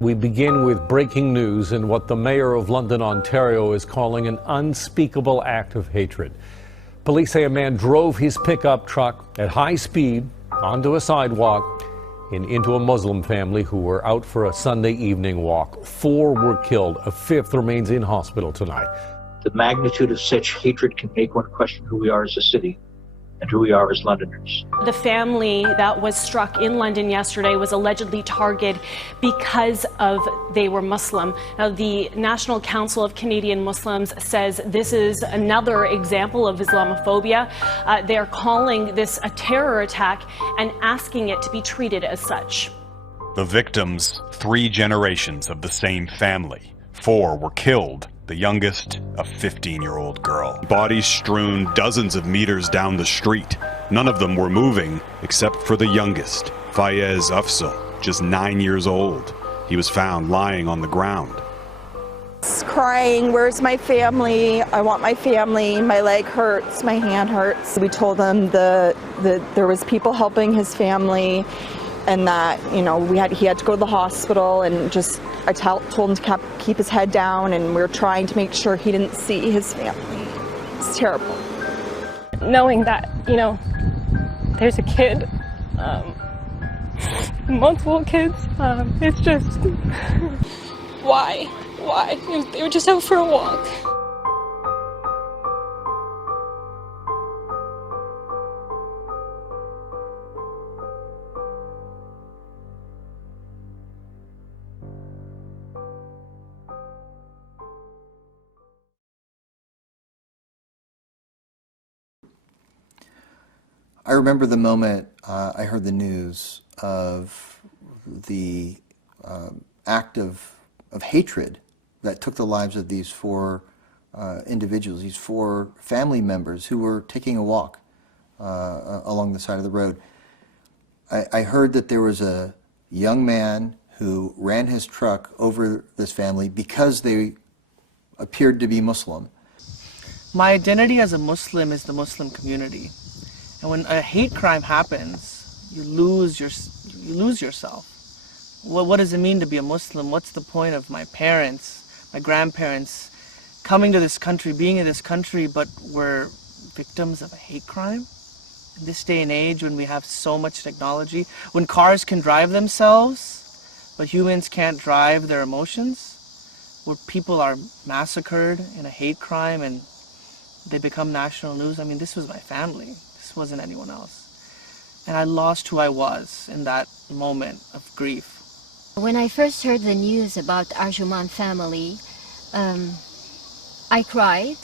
We begin with breaking news and what the mayor of London, Ontario is calling an unspeakable act of hatred. Police say a man drove his pickup truck at high speed onto a sidewalk and into a Muslim family who were out for a Sunday evening walk. 4 were killed. A 5th remains in hospital tonight. The magnitude of such hatred can make one question who we are as a city and who we are as Londoners. The family that was struck in London yesterday was allegedly targeted because they were Muslim. Now, the National Council of Canadian Muslims says this is another example of Islamophobia. They're calling this a terror attack and asking it to be treated as such. The victims, 3 generations of the same family. 4 were killed. The youngest, a 15-year-old girl. Bodies strewn dozens of meters down the street. None of them were moving except for the youngest, Fayez Afzal, just 9 years old. He was found lying on the ground. Crying, where's my family? I want my family. My leg hurts, my hand hurts. We told him there was people helping his family, and that, you know, he had to go to the hospital, and just I told him to keep his head down, and we were trying to make sure he didn't see his family. It's terrible. Knowing that, you know, there's a kid, multiple kids, it's just, why? They were just out for a walk. I remember the moment I heard the news of the act of hatred that took the lives of these 4 individuals, these 4 family members who were taking a walk along the side of the road. I heard that there was a young man who ran his truck over this family because they appeared to be Muslim. My identity as a Muslim is the Muslim community. And when a hate crime happens, you lose yourself. What does it mean to be a Muslim? What's the point of my parents, my grandparents coming to this country, being in this country, but we're victims of a hate crime? In this day and age, when we have so much technology, when cars can drive themselves, but humans can't drive their emotions, where people are massacred in a hate crime and they become national news. I mean, this was my family. This wasn't anyone else. And I lost who I was in that moment of grief. When I first heard the news about Arjuman family, I cried.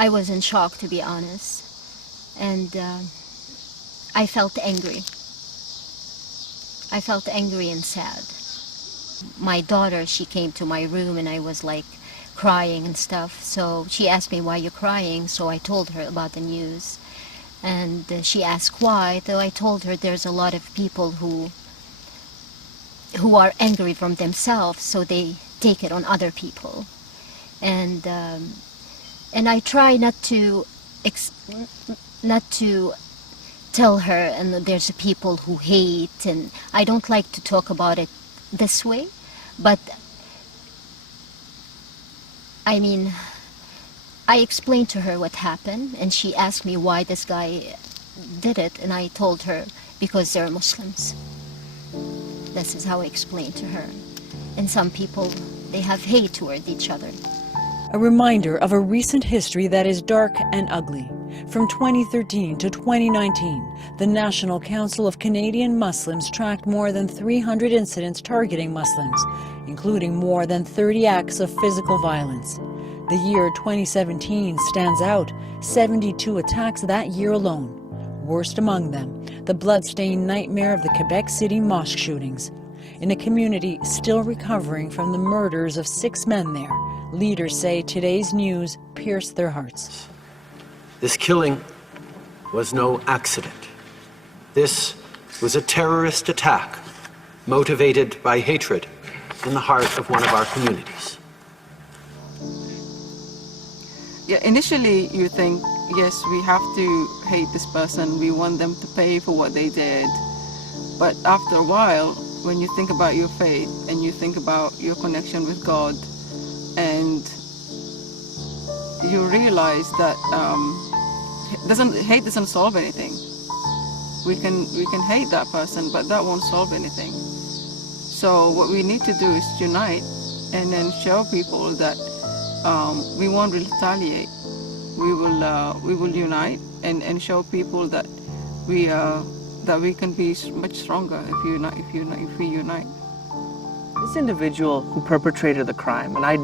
I was in shock, to be honest. And I felt angry. I felt angry and sad. My daughter, she came to my room and I was like crying and stuff. So she asked me, why you're crying? So I told her about the news. And she asked why, though I told her there's a lot of people who are angry from themselves, so they take it on other people. And I try not to tell her, and there's people who hate, and I don't like to talk about it this way, but I mean, I explained to her what happened, and she asked me why this guy did it, and I told her because they're Muslims. This is how I explained to her. And some people, they have hate toward each other. A reminder of a recent history that is dark and ugly. From 2013 to 2019, the National Council of Canadian Muslims tracked more than 300 incidents targeting Muslims, including more than 30 acts of physical violence. The year 2017 stands out, 72 attacks that year alone. Worst among them, the bloodstained nightmare of the Quebec City mosque shootings. In a community still recovering from the murders of 6 men there, leaders say today's news pierced their hearts. This killing was no accident. This was a terrorist attack motivated by hatred in the heart of one of our communities. Yeah, initially you think, yes, we have to hate this person, we want them to pay for what they did. But after a while, when you think about your faith and you think about your connection with God, and you realize that hate doesn't solve anything. We can hate that person, but that won't solve anything. So what we need to do is unite and then show people that we won't retaliate. We will unite and show people that we can be much stronger if we unite. This individual who perpetrated the crime, and I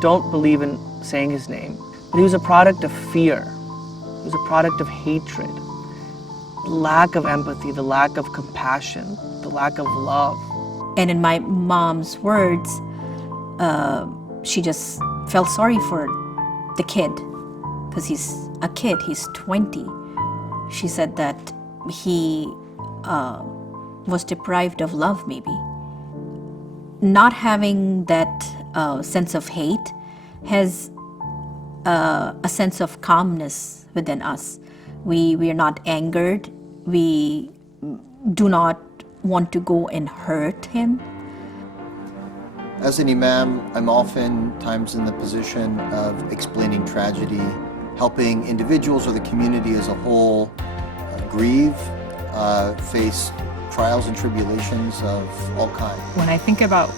don't believe in saying his name, but he was a product of fear. He was a product of hatred, the lack of empathy, the lack of compassion, the lack of love. And in my mom's words, she just felt sorry for the kid, because he's a kid, he's 20. She said that he was deprived of love, maybe. Not having that sense of hate has a sense of calmness within us. We are not angered. We do not want to go and hurt him. As an imam, I'm oftentimes in the position of explaining tragedy, helping individuals or the community as a whole grieve, face trials and tribulations of all kinds. When I think about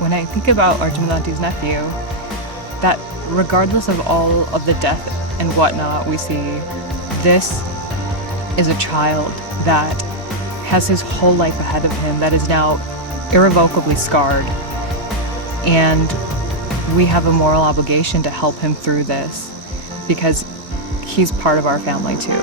Arjumananti's nephew, that regardless of all of the death and whatnot we see, this is a child that has his whole life ahead of him that is now irrevocably scarred, and we have a moral obligation to help him through this because he's part of our family too.